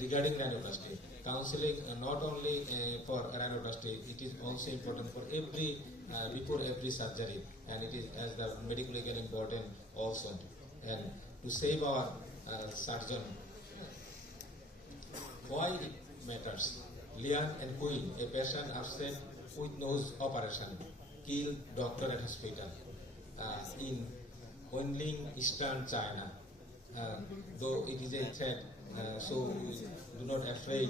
regarding rhinoplasty. Counseling not only for rhinoplasty, it is also important for every before every surgery, and it is as the medical legal important also, and to save our surgeon. Why it matters? Lian and Queen, a patient absent with nose operation, killed doctor at hospital in Wenling, Eastern China. Though it is a threat, so we do not afraid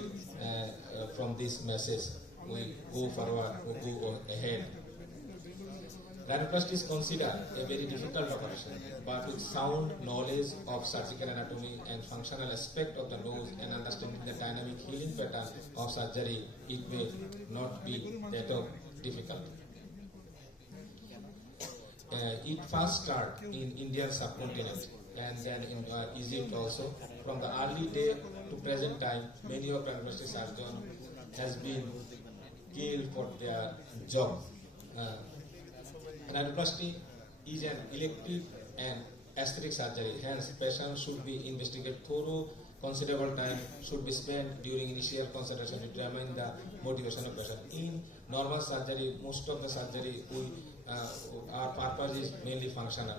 from this message. We go forward, we go ahead. Rhinoplasty is considered a very difficult operation, but with sound knowledge of surgical anatomy and functional aspect of the nose and understanding the dynamic healing pattern of surgery, it may not be that of difficult. It first started in Indian subcontinent and then in Egypt also. From the early day to present time, many of rhinoplasty surgeons has been killed for their job. Rhinoplasty is an elective and aesthetic surgery, hence patients should be investigated thorough. Considerable time should be spent during initial consultation to determine the motivation of patient. In normal surgery, most of the surgery our purpose is mainly functional,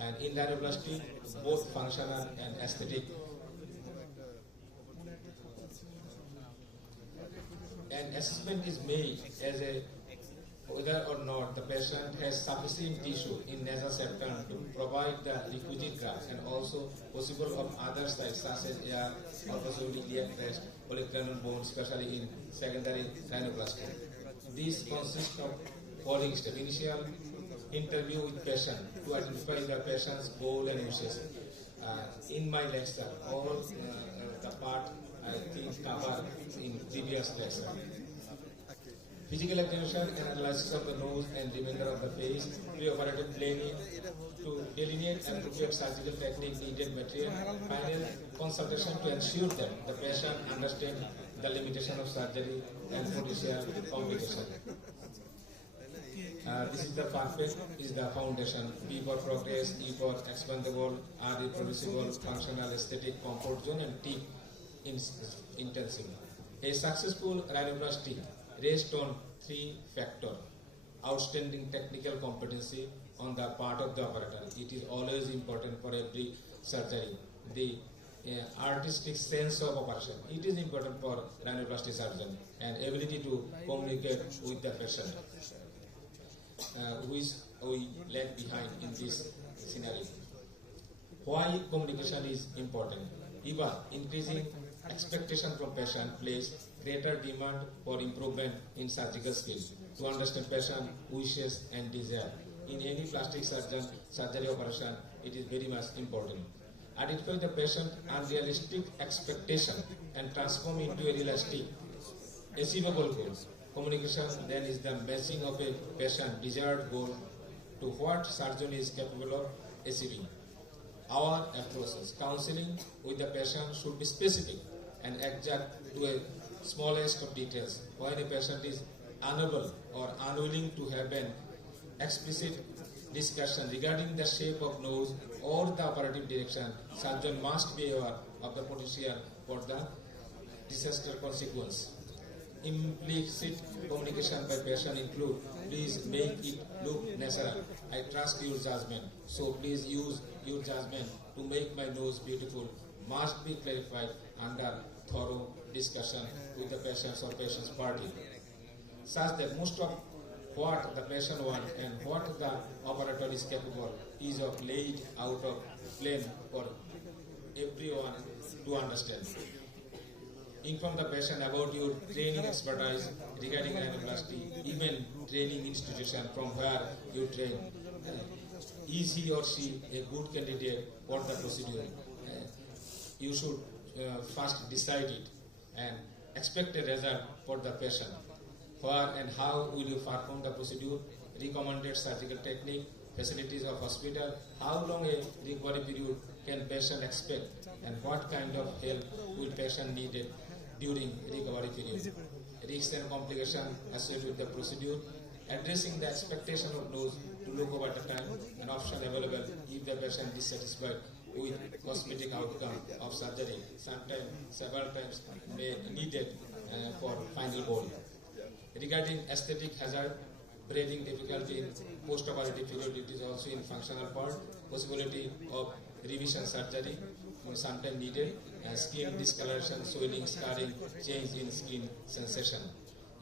and in rhinoplasty both functional and aesthetic. An assessment is made as a whether or not the patient has sufficient tissue in nasal septum to provide the requisite graft, and also possible of other sites such as air or possibly iliac crest, olecranon bone, especially in secondary rhinoplasty. This consists of following step: initial interview with patient to identify the patient's goal and wishes. In my lecture, all the part I think covered in previous lecture. Physical examination and analysis of the nose and remainder of the face, preoperative planning to delineate and prepare surgical technique, needed material, final consultation to ensure that the patient understands the limitation of surgery and potential complication. This is the perfect, is the foundation. P for progress, E for expandable, R reproducible, functional, aesthetic, comfort zone, and T intensive. A successful rhinoplasty rests on three factors: outstanding technical competency on the part of the operator. It is always important for every surgery. The artistic sense of operation. It is important for rhinoplasty surgeon, and ability to communicate with the patient, which we lag behind in this scenario. Why communication is important? Even increasing expectation from patient place greater demand for improvement in surgical skills to understand patient wishes and desire. In any plastic surgery operation, it is very much important. Identify the patient unrealistic expectation and transform into a realistic, achievable goal. Communication then is the matching of a patient desired goal to what surgeon is capable of achieving. Our approaches, counseling with the patient should be specific and exact to a smallest of details. When a patient is unable or unwilling to have an explicit discussion regarding the shape of nose or the operative direction, surgeon must be aware of the potential for the disaster consequence. Implicit communication by patient include: please make it look natural. I trust your judgment, so please use your judgment to make my nose beautiful. Must be clarified under thorough discussion with the patients or patient's party, such that most of what the patient wants and what the operator is capable is of laid out of plain for everyone to understand. Inform the patient about your training expertise regarding rhinoplasty, even training institution from where you train. Is he or she a good candidate for the procedure? You should first decide it and expect a result for the patient. Where and how will you perform the procedure? Recommended surgical technique, facilities of hospital, how long a recovery period can patient expect, and what kind of help will patient need during recovery period. Risks and complications associated with the procedure, addressing the expectation of nose to look over the time, an option available if the patient is dissatisfied with cosmetic outcome of surgery, sometimes several times may needed for final goal. Regarding aesthetic hazard, breathing difficulty in post-operative period, it is also in functional part, possibility of revision surgery, sometimes needed, skin discoloration, swelling, scarring, change in skin sensation.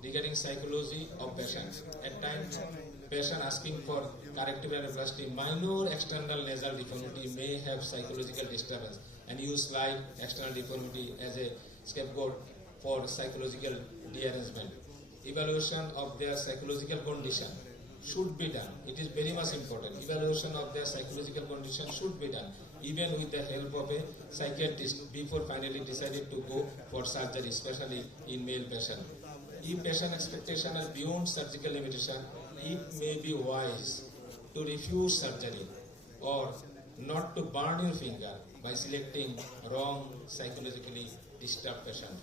Regarding psychology of patient, at times patient asking for corrective rhinoplasty, minor external nasal deformity may have psychological disturbance and use slight external deformity as a scapegoat for psychological derangement. Evaluation of their psychological condition should be done. It is very much important. Evaluation of their psychological condition should be done, even with the help of a psychiatrist before finally decided to go for surgery, especially in male patient. If patient expectation is beyond surgical limitation, it may be wise to refuse surgery or not to burn your finger by selecting wrong psychologically disturbed patient.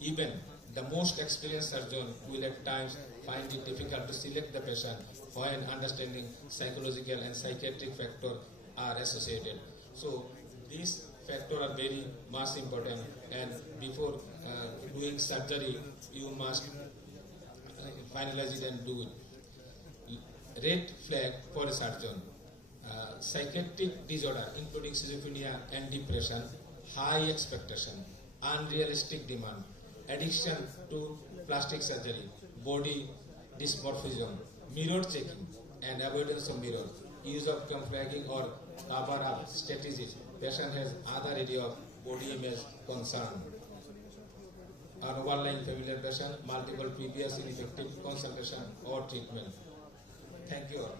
Even the most experienced surgeon will at times find it difficult to select the patient when understanding psychological and psychiatric factors are associated. So these factors are very much important, and before doing surgery, you must finalize it and do it. Red flag for a surgeon: psychiatric disorder including schizophrenia and depression, high expectation, unrealistic demand, addiction to plastic surgery, body dysmorphism, mirror checking and avoidance of mirror, use of camouflaging or cover-up strategies. Patient has other area of body image concern. An overlying familiar patient, multiple previous ineffective consultation or treatment. Thank you all.